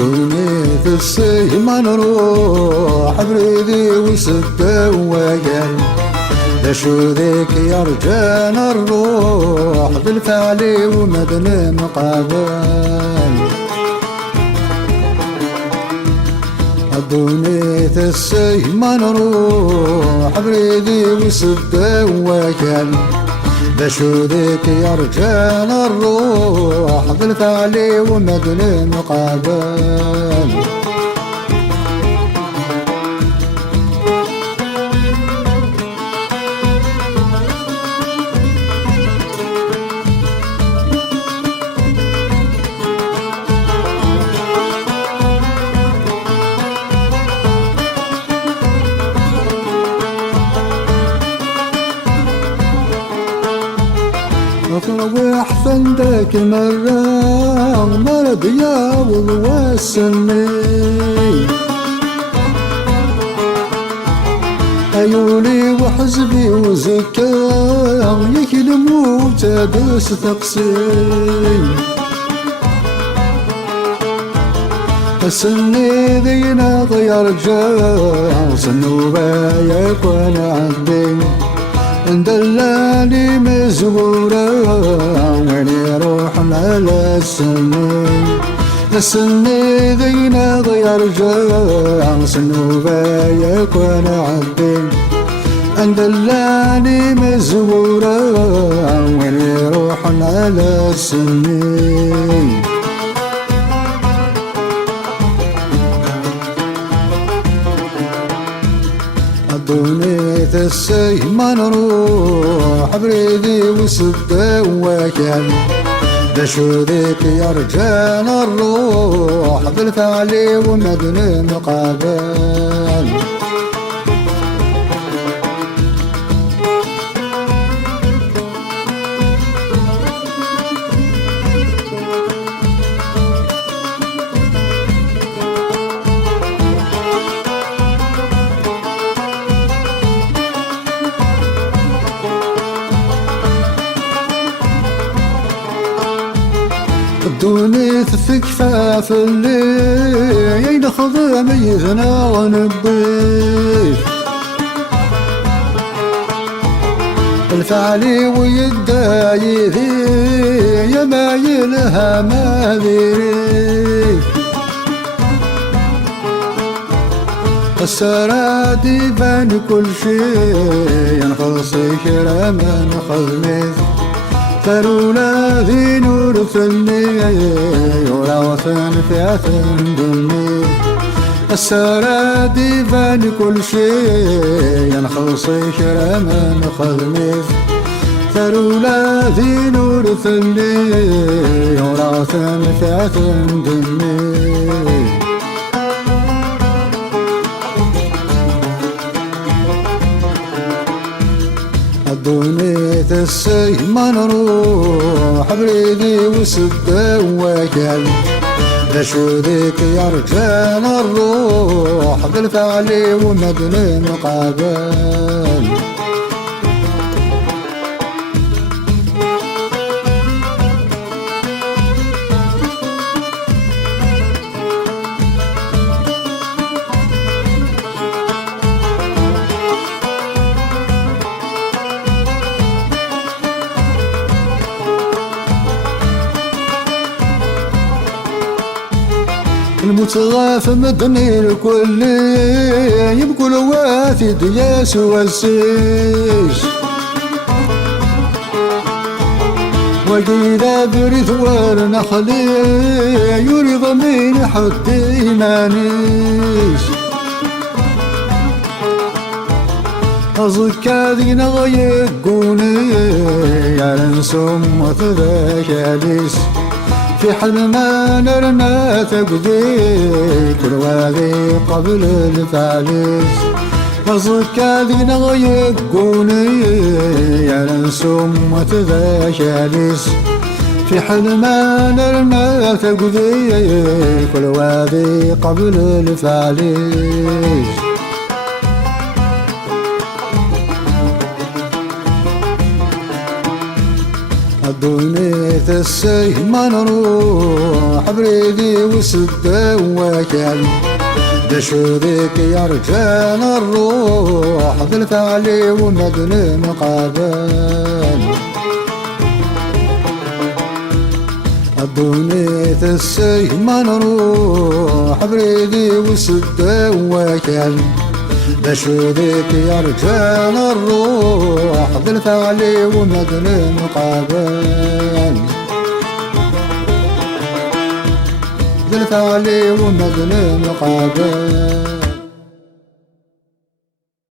توني في السيم ما نروح بريدي وسته وياي لا شو ذيك يا رجال الروح بالفعل ومدن مقابل ادوني في السيم ما نروح بريدي وسته وياي لا شو ذيك يا رجال الروح بالفعل ومدن مقابل اطلب احسن ذاك المرة مرض يا والوسني عيوني وحزبي وزكاة يكلموا تدس تقسيم السني ذينا غير رجال سنوبا يكون عندي ندلاني مزورة وين يروح على السني ذينا غير رجال سنوبا يكون عندي ندلاني مزورة وين يروح على السني ادوني في السيم ما نروح بريدي وسته وياي لا شو ذيك يا رجال الروح بالفعل ومدن مقابل دوني في كفاف اللي ينخض ميزنا ونبيف الفعلي ويداي ذي يا مايلها ما ذيري السرادي بان كل شي ينخلص كرما نخذ فرولا ذي نور ثني وراوثن في أثن دني السرادي بان كل شي ينخلصي كرما خذني فرولا ذي نور ثني وراوثن في أثن دني ادوني في السيم ما نروح بريدي وسته وياي لا شو ذيك يا رجال الروح بالفعل ومدن مقابل المتغاف مدني الكل يبكوا الوافد ياس والسيس وقيل بريث والنخلي يريض من حتى مانيس أصدق ذينا غيقوني يا نسوم وثذاك أليس في حلمان رنا تقضي كل وادي قبل الفعليس أصدق ذينا غيقوني يا نسوم وتذاك أليس في حلمان رنا تقضي كل وادي قبل الفعليس الدنيا تسيه ما نروح بريدي وسد وكال دشو ذيك يا رجال الروح ذلت علي ومدن مقابل الدنيا تسيه ما نروح بريدي وسد وكال دشو ذيك يا رجال الروح ذلت علي ومدن مقابل ذلت علي ومدن مقابل